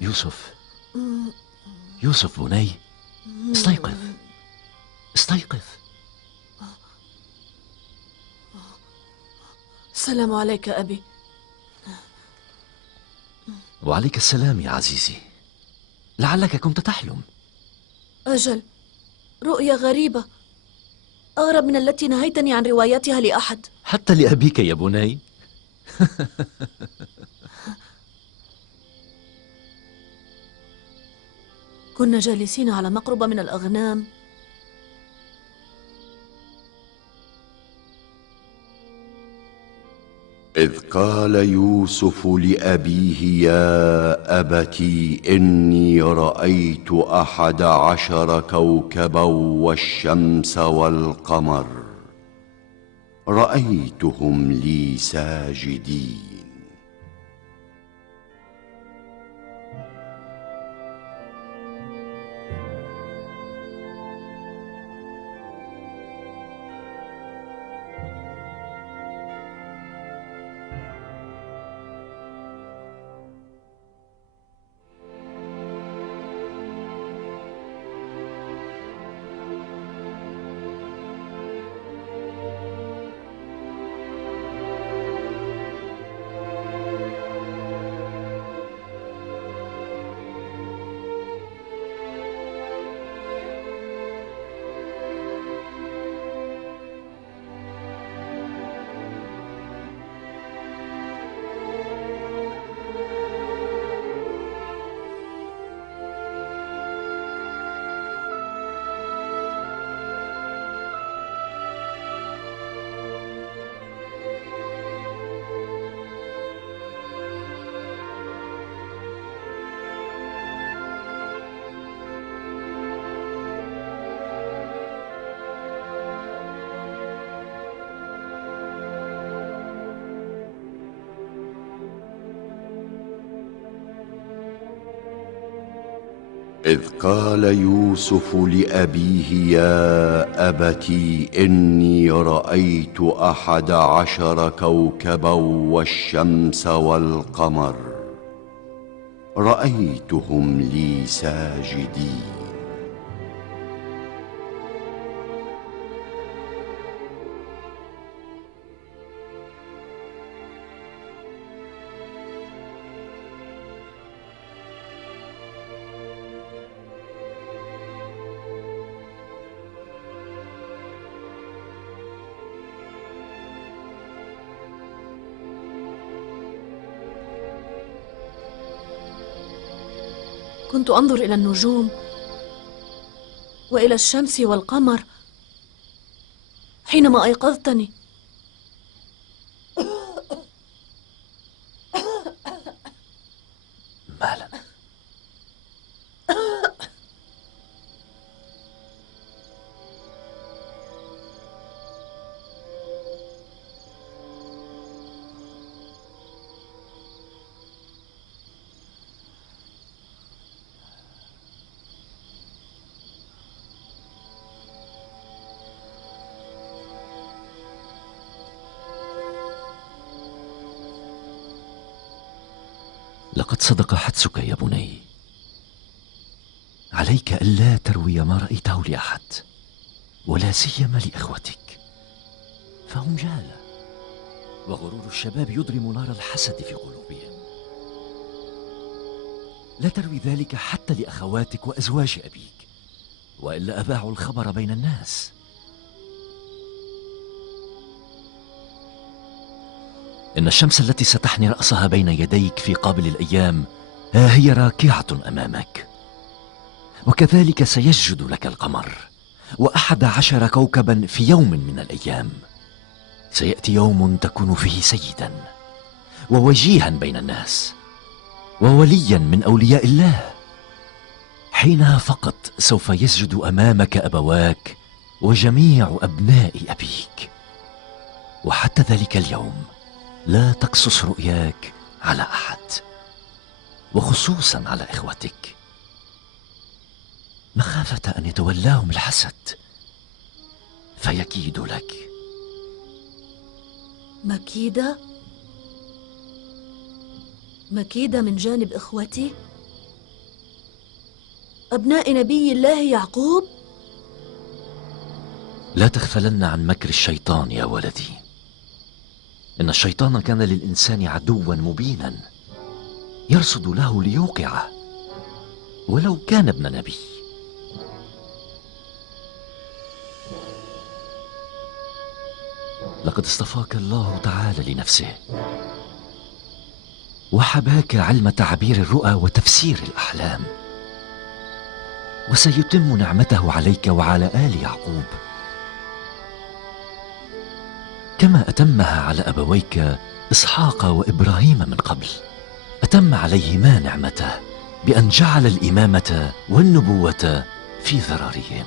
يوسف، يوسف بني، استيقظ، استيقظ. السلام عليك أبي. وعليك السلام يا عزيزي. لعلك كنت تحلم. أجل، رؤيا غريبة، أغرب من التي نهيتني عن روايتها لأحد. حتى لأبيك يا بني. كنا جالسين على مقربة من الأغنام، إذ قال يوسف لأبيه يا أبت إني رأيت 11 كوكبا والشمس والقمر رأيتهم لي ساجدين. إذ قال يوسف لأبيه يا أبت إني رأيت 11 كوكبا والشمس والقمر رأيتهم لي ساجدين. كنت أنظر إلى النجوم وإلى الشمس والقمر حينما أيقظتني. مالا؟ لقد صدق حدسك يا بني. عليك ألا تروي ما رأيته لأحد، ولا سيما لإخوتك، فهم جهلة، وغرور الشباب يضرم نار الحسد في قلوبهم. لا تروي ذلك حتى لأخواتك وأزواج أبيك، وإلا أباعوا الخبر بين الناس. إن الشمس التي ستحني رأسها بين يديك في قابل الأيام ها هي راكعة أمامك، وكذلك سيسجد لك القمر 11 كوكبا في يوم من الأيام. سيأتي يوم تكون فيه سيدا ووجيها بين الناس ووليا من أولياء الله. حينها فقط سوف يسجد أمامك أبواك وجميع أبناء أبيك. وحتى ذلك اليوم لا تقصص رؤياك على أحد، وخصوصا على إخوتك. مخافة أن يتولاهم الحسد فيكيد لك. مكيدة من جانب إخوتي؟ أبناء نبي الله يعقوب؟ لا تغفلن عن مكر الشيطان يا ولدي. إن الشيطان كان للإنسان عدوا مبينا يرصد له ليوقعه ولو كان ابن نبي. لقد اصطفاك الله تعالى لنفسه وحباك علم تعبير الرؤى وتفسير الأحلام، وسيتم نعمته عليك وعلى آل يعقوب كما أتمها على أبويك إسحاق وإبراهيم من قبل. أتم عليهما نعمته بأن جعل الإمامة والنبوة في ذراريهم.